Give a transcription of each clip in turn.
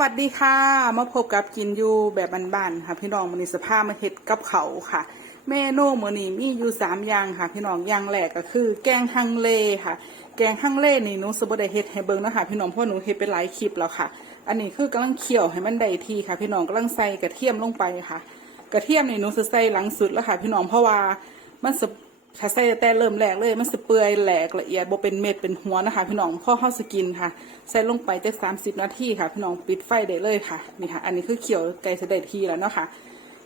วัสดีค่ะ มาพบกับกินอยู่แบบบ้านๆค่ะพี่น้องมันนี้สภาพมาเฮ็ดกับเขาค่ะ เมนูมื้อนี้มีอยู่สามอย่างค่ะ พี่น้องอย่างแรกก็คือ แกงฮังเลค่ะ แกงฮังเลนี่หนูสิบ่ได้เฮ็ดให้เบิ่งนะคะพี่น้องเพราะหนูเฮ็ดไปหลายคลิปแล้วค่ะ อันนี้คือกำลังเคี่ยวให้มันได้ทีค่ะ พี่น้องกำลังใส่กระเทียมลงไปค่ะ กระเทียมนี่หนูสิใส่หลังสุดแล้วค่ะ พี่น้องเพราะว่ามัน ถ้าใส่แต่เริ่มแรกเลยมันสิเปื่อยแหลกละเอียดบ่เป็นเม็ดเป็นหัวนะคะ พี่น้องพ่อเข้าสกินค่ะ ใส่ลงไปจักสามสิบนาทีค่ะ พี่น้องปิดไฟได้เลยค่ะนี่ค่ะ อันนี้คือเขียวไก่เสด็จทีแล้วเนาะค่ะ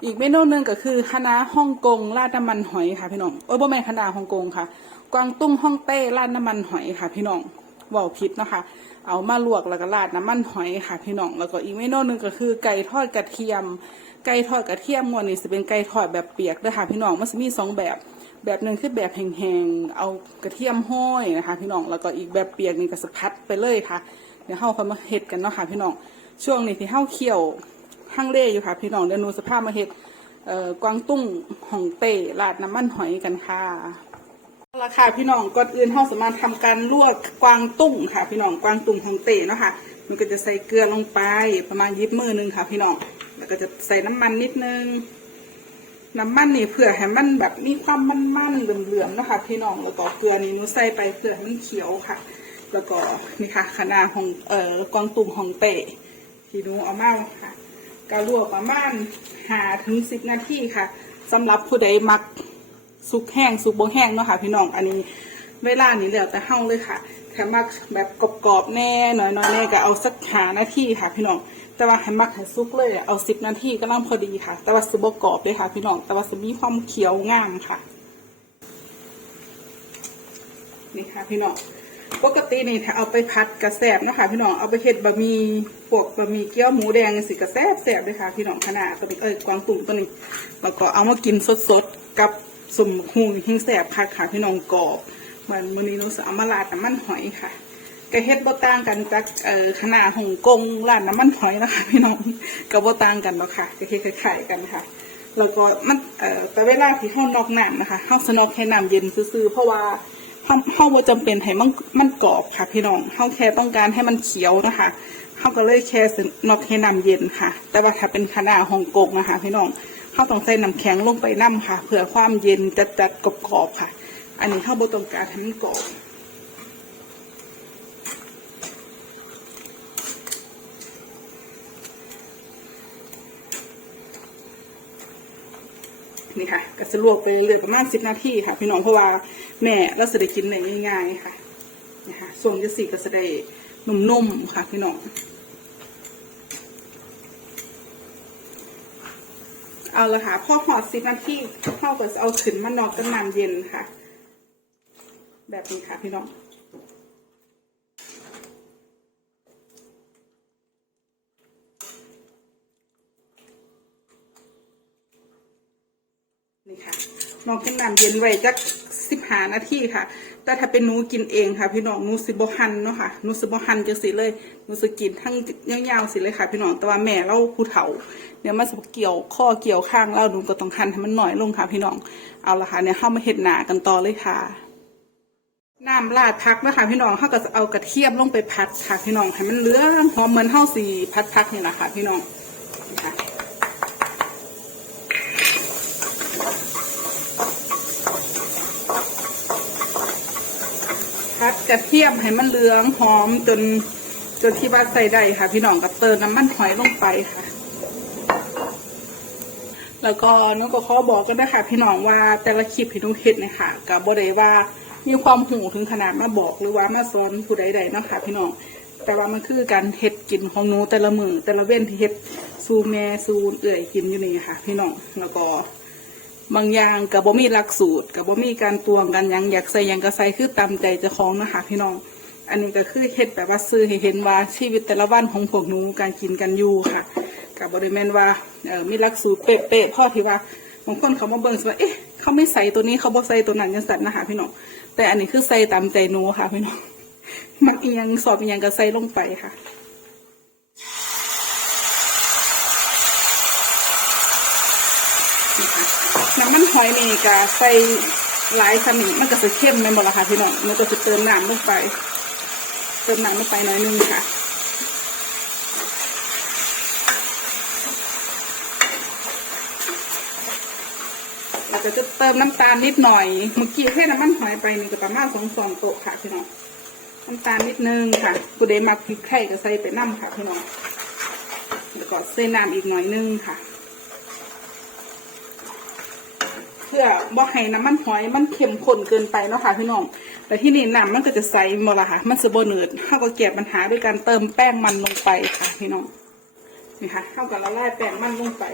อีกเมนูหนึ่งก็คือคณะฮ่องกงราดน้ำมันหอยค่ะพี่น้องโอ้ยบ่แม่นคะฮ่องกงค่ะ กวางตุ้งฮ่องเต้ราดน้ำมันหอยค่ะพี่น้องว้าผิดเนาะค่ะเอามาลวกแล้วก็ราดน้ำมันหอยค่ะ พี่น้องแล้วก็อีกเมนูหนึ่งก็คือไก่ทอดกระเทียม ไก่ทอดกระเทียมมวนนี่จะเป็นไก่ทอดแบบเปียกเด้วยค่ะพี่น้องมันจะมีสองแบบ แบบหนึ่งคือแบบแห้งๆ เอากระเทียมห้อยนะคะ พี่น้อง แล้วก็อีกแบบเปียกนี่ก็สะพัดไปเลยค่ะ เดี๋ยวเฮาค่อยมาเฮ็ดกันเนาะค่ะพี่น้อง ช่วงนี้ที่เฮาเคี่ยวหั่งเล่อยู่ค่ะ พี่น้อง เดี๋ยวหนูสภาพมาเฮ็ดเอ่อกวางตุ้งห่องเต้ราดน้ำมันหอยกันค่ะเอาละค่ะพี่น้องก่อนอื่นเฮาสามารถทำการลวกกวางตุ้งค่ะ พี่น้องกวางตุ้งห่องเต้เนาะค่ะ มันก็จะใส่เกลือลงไปประมาณยิบมือหนึงค่ะ พี่น้อง แล้วก็จะใส่น้ำมันนิดนึง น้ำมันนี่เพื่อให้มันแบบมีความมันๆเหลืองๆนะคะพี่น้องแล้วก็เกลือนี่หนูใส่ไปเพื่อให้มันเขียวค่ะ แล้วก็นี่ค่ะคะน้าของเอ่อกวางตุ่มของเตะที่หนูเอามาค่ะกะลวกประมาณหาถึงสิบนาทีค่ะสำหรับผู้ใดมักสุกแห้งสุกบ่แห้งเนาะค่ะ พี่น้องอันนี้เวลานี้แล้วแต่เฮาเลยค่ะถ้ามักแบบกรอบๆแน่หน่อยๆแน่ก็เอาสักหานาทีค่ะ พี่น้อง แต่ว่าให้มักให้ซุกเลยเอาสิบนาทีก็น่าพอดีค่ะ แต่ว่าสุบกรอบเลยค่ะ พี่น้อง แต่ว่าสุมีความเขียวงามค่ะ นี่ค่ะ พี่น้อง ปกตินี่ถ้าเอาไปพัดกระแสบเนาะคะพี่น้อง เอาไปเฮ็ดบะหมี่พวกบะหมี่เกี๊ยวหมูแดงสิกระแสบแสบเลยค่ะ พี่น้องขนาดตัวนี้เอ้ยกวางตุ่มตัวนี้แล้วก็เอามากินสดๆกับสมหูหิงแสบค่ะค่ะพี่น้องกรอบมันมื้อนี้เราจะเอามาราดน้ำมันหอยค่ะ ก็เฮ็ดบ่ต่างกันจากเอ่อขนาดฮ่องกงร้านน้ำมันหอยนะคะพี่น้องก็บ่ต่างกันหรอกค่ะก็เฮ็ดคล้ายๆกันค่ะแล้วก็มันเอ่อแต่เวลาที่เฮานอกน้ำนะคะเฮาสนอกแค่น้ำเย็นซื่อๆเพราะว่าเฮาเฮาบ่จำเป็นให้มันมันกรอบค่ะ พี่น้องเฮาแค่ต้องการให้มันเขียวนะคะเฮาก็เลยแค่สนอกแค่น้ำเย็นค่ะ แต่ว่าถ้าเป็นขนาดฮ่องกงนะคะพี่น้องเฮาต้องใส่น้ำแข็งลงไปนํค่ะเพื่อความเย็นจัดๆกรอบๆค่ะ อันนี้เฮาบ่ต้องการให้มันกรอบ นี่ค่ะก็จะลวกไปเรื่อยๆประมาณสิบนาทีค่ะ พี่น้องเพราะว่าแม่เราจะได้กินในง่ายๆค่ะนะคะส่วนจะสีก็จะได้นุ่มๆค่ะ พี่น้องเอาละค่ะพอหอดสิบนาทีเข้าก็จะเอาขึ้นมานอกกันน้ำเย็นค่ะ แบบนี้ค่ะ พี่น้อง นี่ค่ะน้องกินน้ำเย็นไว้จักสิบหานาทีค่ะ แต่ถ้าเป็นหนูกินเองค่ะ พี่น้องหนูสิบหันเนาะค่ะหนูสิบหันจังสิเลยหนูสิกินทั้งยาวๆสิเลยค่ะ พี่น้อง แต่ว่าแม่เราผู้เฒ่าเนี่ยมาสิเกี่ยวข้อเกี่ยวข้างเราหนูก็ต้องหันให้มันหน่อยลงค่ะ พี่น้อง เอาละค่ะเนี่ยเข้ามาเห็ดหนากันต่อเลยค่ะน้ำราดพักนะคะพี่น้องเขาก็จะเอากระเทียมลงไปผัดค่ะพี่น้องให้มันเหลืองหอมเหมือนเท่าสีพัดพักนี่แหละค่ะ พี่น้องค่ะ พัดกระเทียมให้มันเหลืองหอมจนจนที่ว่าใส่ได้ค่ะ พี่น้องก็เติมน้ำมันหอยลงไปค่ะ แล้วก็น้องก็ขอบอกกันนะคะพี่น้องว่าแต่ละคลิปที่น้งเฮ็ดเนะคะกับบได้ว่ามีความหูถึงขนาดมาบอกหรือว่ามาสอนผู้ใดๆเนาะค่ะ พี่น้องแต่ว่ามันคือการเฮ็ดกินของหนูแต่ละมือแต่ละเว้นที่เฮ็ดสู่แม่สู่เอื่อยกินอยู่นี่ค่ะ พี่น้องแล้วก็ บางอย่างกับบ่มีหลักสูตรกับบ่มีการตวงกันยังอยากใส่ยังก็ใส่คือตามใจเจ้าของนะคะพี่น้อง อันนี้ก็คือเฮ็ดแบบว่าซื้อให้เห็นว่าชีวิตแต่ละวันของพวกหนูการกินกันอยู่ค่ะ กับบริเวณว่าเออมีหลักสูตรเป๊ะๆพ่อที่ว่าบางคนเขามาเบิ่งว่าเอ๊ะเขาไม่ใส่ตัวนี้เขาบ่ใส่ตัวนั้นจังซั่นนะคะพี่น้องแต่อันนี้คือใส่ตามใจหนูค่ะพี่น้องมันอียงสอบอียงก็ใส่ลงไปค่ะ น้ำมันหอยนี่กะใส่หลายสนิมันก็สะเข้มไม่หมดละค่ะพี่น้องมันก็จะเติมน้ำลงไป เติมน้ำลงไปหน่อยนึงค่ะเราจะเติมน้ำตาลนิดหน่อย เมื่อกี้แค่น้ำมันหอยไปนี่ก็ประมาณสองสองโต๊ะค่ะพี่น้องน้ำตาลนิดนึงค่ะกูเดมักพริกไข่ก็ใส่ไปน้ำค่ะพี่น้องแล้วก็เส้นน้ำอีกหน่อยนึงค่ะ เพื่อบ่ให้น้ำมันหอยมันเค็มข้นเกินไปเนาะค่ะพี่น้อง แต่ที่นี่น้ำมันก็จะใสหมดละค่ะ มันจะบ่เนืดเท่ากับแก้ปัญหาด้วยการเติมแป้งมันลงไปค่ะพี่น้อง นี่ค่ะเท่ากับละลายแป้งมันลงไป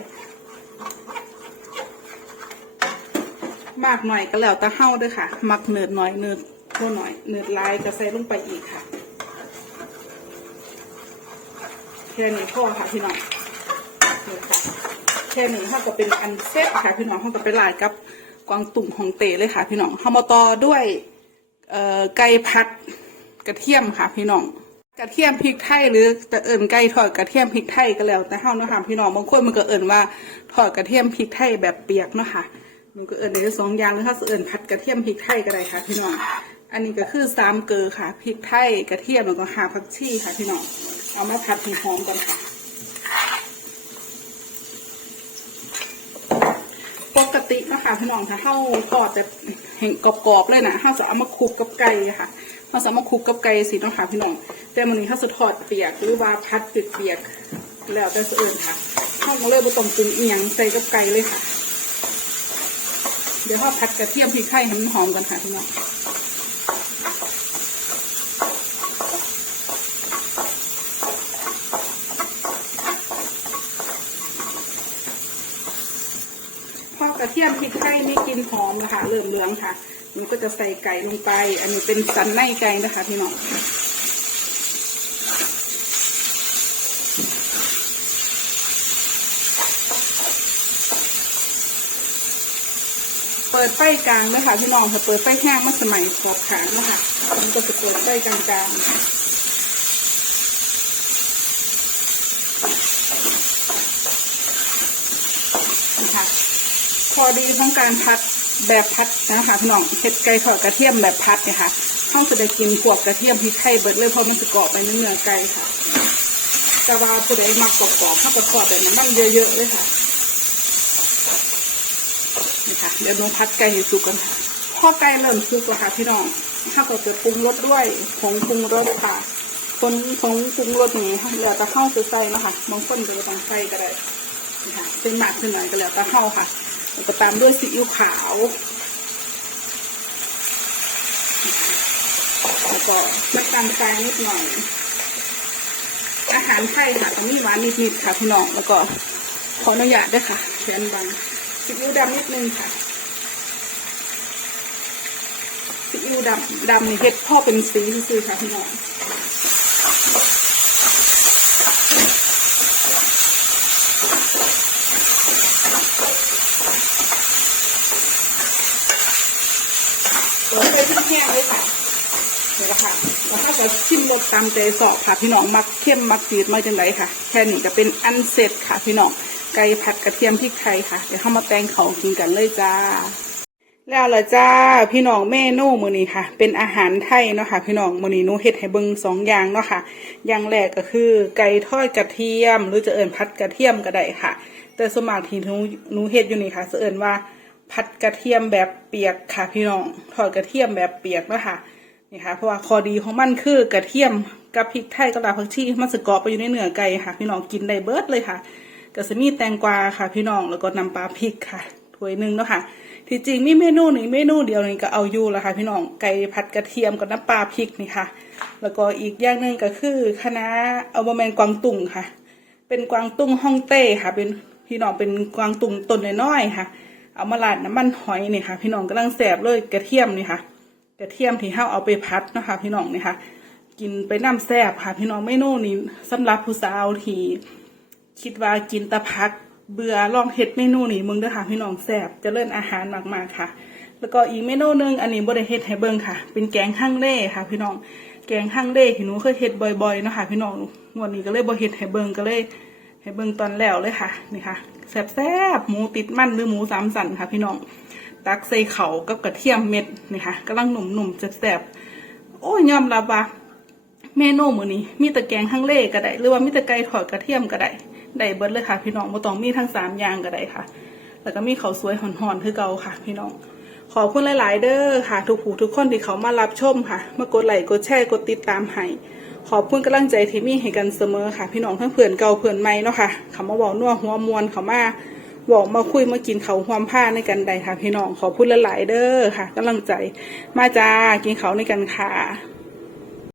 มากหน่อยก็แล้วแต่เฮาเด้วยค่ะ มักเนืดหน่อยเนืดบ่หน่อยเนืดลายก็ใส่ลงไปอีกค่ะ แค่นี้พอค่ะพี่น้องนี่ค่ะแค่นี้เท่ากับเป็นอันเซ็ตค่ะพี่น้องเท่ากับเป็นลายกับ กวางตุ่มของเตเลยค่ะ พี่น้องเฮามาต่อด้วยไก่ผัดกระเทียมค่ะ พี่น้องกระเทียมพริกไทยหรือจะเอิ่นไก่ทอดกระเทียมพริกไทยก็แล้วแต่เฮาเนาะค่ะพี่น้องบางคนมันก็เอิ่นว่าทอดกระเทียมพริกไทยแบบเปียกเนาะค่ะหนูก็เอิ่นได้สองอย่างหรือถ้าเอิ่นผัดกระเทียมพริกไทยก็ได้ค่ะ พี่น้องอันนี้ก็คือสามเกลือค่ะพริกไทยกระเทียมแล้วก็หาผักชีค่ะ พี่น้องเอามาผัดให้หอมกันค่ะ กตินะคะพี่น้องถ้าเข้ากอดแบบเห็นกรอบๆเลยนะเข้าจะเอามาคลุกกับไก่ค่ะเข้าจะเอามาคลุกกับไก่สิเนาะค่ะพี่น้องแต่มันนี้เข้าจะทอดเปียกหรือว่าพัดเปียกๆแล้วแต่สะอื่นค่ะเข้ามาเลยบ่ต้องปรุงเอียงใส่กับไก่เลยค่ะ เดี๋ยวเข้าพัดกระเทียมพริกไทยให้มันหอมกันค่ะพี่น้องพอกระเทียม พริกไทยมีกลิ่นหอมนะคะ เริ่มเหลืองค่ะมันก็จะใส่ไก่ลงไป อันนี้เป็นสันในไก่นะคะพี่น้องเปิดไฟกลางนะคะพี่น้องถ้าเปิดไฟแห้งมันสมัยขอบขานะคะมันก็จะเปิดไฟกลางๆนะคะ พอดีของการพัดแบบพัดนะคะพี่น้องเห็ดไก่ทอดกระเทียมแบบพัดเนี่ยค่ะเข้าจะได้กินพวกกระเทียมพริกไทยเบิดเลยเพราะมันจะกรอบไปเนื้อไก่ค่ะแต่ว่าผู้ใดมักกรอบๆข้ากับกรอบแบบน้ำมันเยอะๆเลยค่ะนี่ค่ะเดี๋ยวหนูพัดไก่ให้สุกกันค่ะพอไก่เริ่มสุกแล้วค่ะพี่น้องถ้าก็จะปรุงรสด้วยผงปรุงรสค่ะคนผงปรุงรสนี้เหลือแต่ข้าวจะใส่นะคะบางคนก็ต้องใส่ก็ได้นี่ค่ะเป็นหมากเป็นหน่อยก็แล้วแต่ข้าวค่ะ แล้วก็ตามด้วยซีอิ๊วขาว แล้วก็น้ำตาลทรายนิดหน่อย อาหารไทยค่ะต้งมีหวานนิดๆค่ะพี่น้อง แล้วก็ขออนุญาตด้วยค่ะแขนบังซีอิ๊วดำนิดนึงค่ะซีอิ๊วดำดำนี่เฮ็ดพ่อเป็นสีซื่อๆค่ะพี่น้อง เราใส่พริกแห้งเลยค่ะเดี๋ยวนะคะแล้วถ้าจะชิมรสตามใจสอบค่ะพี่น้องมักเข้มมักจืดมาจังไรค่ะ แค่นี้จะเป็นอันเสร็จค่ะพี่น้องไก่ผัดกระเทียมพริกไทยค่ะ เดี๋ยวเข้ามาแตงเขากินกันเลยจ้า แล้วละจ้าพี่น้องเมนูมื้อนี้ค่ะ เป็นอาหารไทยเนาะค่ะ พี่น้องมื้อนี้นูเฮ็ดให้เบิ่งสองอย่างเนาะค่ะ อย่างแรกก็คือ ไก่ทอดกระเทียม หรือจะเอิ้นผัดกระเทียมก็ได้ค่ะ แต่สวนมากที่นูนูเฮ็ดอยู่นี่ค่ะจะเอิ้นว่า ผัดกระเทียมแบบเปียกค่ะพี่น้องทอดกระเทียมแบบเปียกนะค่ะนี่ค่ะเพราะว่าข้อดีของมันคือกระเทียมกับพริกไทยกับราผักชีมันสกาะไปอยู่ในเนื้อไก่ค่ะ พี่น้องกินได้เบิร์ดเลยค่ะก็จะมีแตงกวาค่ะ พี่น้องแล้วก็น้ำปลาพริกค่ะถ้วยหนึ่งเนาะค่ะ ที่จริงมีเมนูนี้เมนูเดียวนี่ก็เอาอยู่แล้วค่ะ พี่น้องไก่ผัดกระเทียมกับน้ำปลาพริกนี่ค่ะ แล้วก็อีกอย่างหนึ่งก็คือคณะเอาบะแมนกวางตุ้งค่ะ เป็นกวางตุ้งฮ่องเต้ค่ะ เป็นพี่น้องเป็นกวางตุ้งต้นน้อยๆค่ะ เอามาลาดน้ำมันหอยนี่ค่ะ พี่น้องกำลังแสบเลยกระเทียมนี่ค่ะ กระเทียมที่เฮาเอาไปพัดนะคะ พี่น้องนี่ค่ะ กินไปน้ำแซ่บค่ะ พี่น้องเมนูนี้สำหรับผู้สาวที่คิดว่ากินแตะพักเบื่อลองเฮ็ดเมนูนี้มึงเด้อค่ะพี่น้องแซ่บจะเล่นอาหารมากๆค่ะ แล้วก็อีกเมนูหนึงอันนี้บ่ได้เฮ็ดให้เบิ่งค่ะ เป็นแกงฮังเล่ค่ะ พี่น้องแกงฮังเล่ที่หนูเคยเฮ็ดบ่อยๆนะคะพี่น้องวดนี้ก็เลยบ่เฮ็ดให้เบิ่งก็เลย ให้เบิ่งตอนแล้วเลยค่ะ นี่ค่ะแซ่บๆหมูติดมันหรือหมูสามสันค่ะ พี่น้อง ตักใส่เขากับกระเทียมเม็ดนี่ค่ะกำลังหนุ่มๆแซ่บๆโอ้ยยอมรับว่าเมนูมื้อนี้ มีแต่แกงฮังเลก็ได้หรือว่ามีแต่ไก่ทอดกระเทียมก็ได้ได้เบิดเลยค่ะ พี่น้องบ่ต้องมีทั้งสามอย่างก็ได้ค่ะ แล้วก็มีข้าวสวยหอนๆคือเก่าค่ะ พี่น้อง ขอบคุณหลาย ๆ เด้อค่ะ ทุกผู้ทุกคนที่เขามารับชมค่ะ มากดไลค์กดแชร์กดติดตามให้ ขอบคุณกำลังใจที่มีให้กันเสมอค่ะ พี่น้องทั้งเพื่อนเก่าเพื่อนใหม่เนาะค่ะเขามาบอกนัวหัวมวนเขามาบอกมาคุยมากินเขาวความผ้าในกันใดค่ะ พี่น้องขอพูดละหลายเด้อค่ะกำลังใจมาจ้ากินเขาวในกันค่ะ